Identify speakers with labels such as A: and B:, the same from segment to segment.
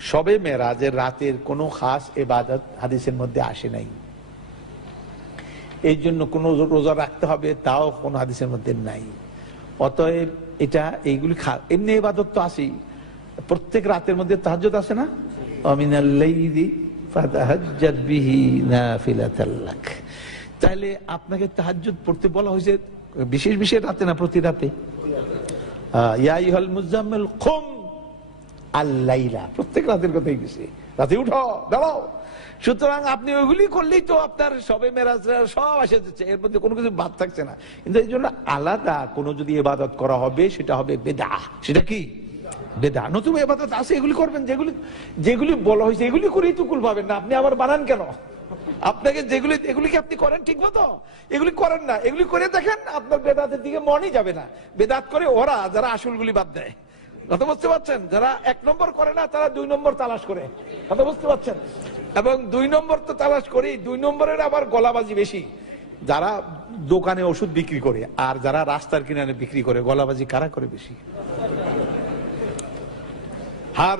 A: সবে মেরাজের রাতের কোনো খাস এবাদত হাদিসের মধ্যে আসে নাই। এই জন্য কোনো রোজা রাখতে হবে তাও কোনো হাদিসের মধ্যে নাই। অতএব এটা এইগুলি এমনি এবাদত তো আসেই প্রত্যেক রাতের মধ্যে তাহাজ্জুদ আছে না? তাহলে আপনাকে তাহাজ্জুদ পড়তে বলা হয়েছে বিশেষ বিশেষ রাতে না প্রতি রাতে? আহ, ইয়া আইয়ুহাল মুজাম্মিল কুম আল্লাইলা। প্রত্যেক রাতের কথাই গেছে রাতে উঠো, দাঁড়াও। সুতরাং আপনি ওইগুলি করলেই তো আপনার সবে মেরাজ সব আসে যাচ্ছে। এর মধ্যে কোনো কিছু বাদ থাকছে না। কিন্তু এই জন্য আলাদা কোনো যদি এবাদত করা হবে, সেটা হবে বেদা সেটা কি? বেদা নতুন এবাদত আছে, এগুলি করবেন। যেগুলি যেগুলি বলা হয়েছে, এগুলি করেই তো কুল পাবেন না। আপনি আবার বানান কেন? আপনাকে যেগুলি, এগুলি কি আপনি করেন ঠিক মতো? এগুলি করেন না। এগুলি করে দেখেন আপনার বেদাতের দিকে মনই যাবে না। বেদাত করে ওরা যারা আসলগুলি বাদ দেয়। কথা বুঝতে পারছেন? যারা এক নম্বর করে না, তারা দুই নম্বর তালাশ করে। কথা বুঝতে পারছেন? এবং দুই নম্বর তো তালাশ করি, দুই নম্বরের আবার গলাবাজি বেশি। যারা দোকানে ওষুধ বিক্রি করে, আর যারা রাস্তার কিনারে বিক্রি করে, গলাবাজি কারা করে বেশি? হার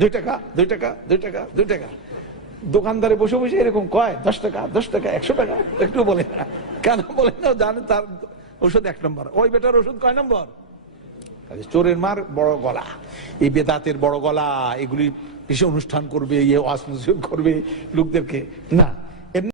A: দুই টাকা দুই টাকা দুই টাকা দুই টাকা। দোকানদারে বসে বসে এরকম কয়, দশ টাকা দশ টাকা, একশো টাকা? একটু বলে না। কেন বলে না? জানে তার ওষুধ এক নম্বর। ওই বেটার ওষুধ কয় নম্বর? চোরের মার বড় গলা। এই বেদাতের বড় গলা, এগুলি বেশি অনুষ্ঠান করবে ইয়ে ওয়াশ করবে লোকদেরকে। না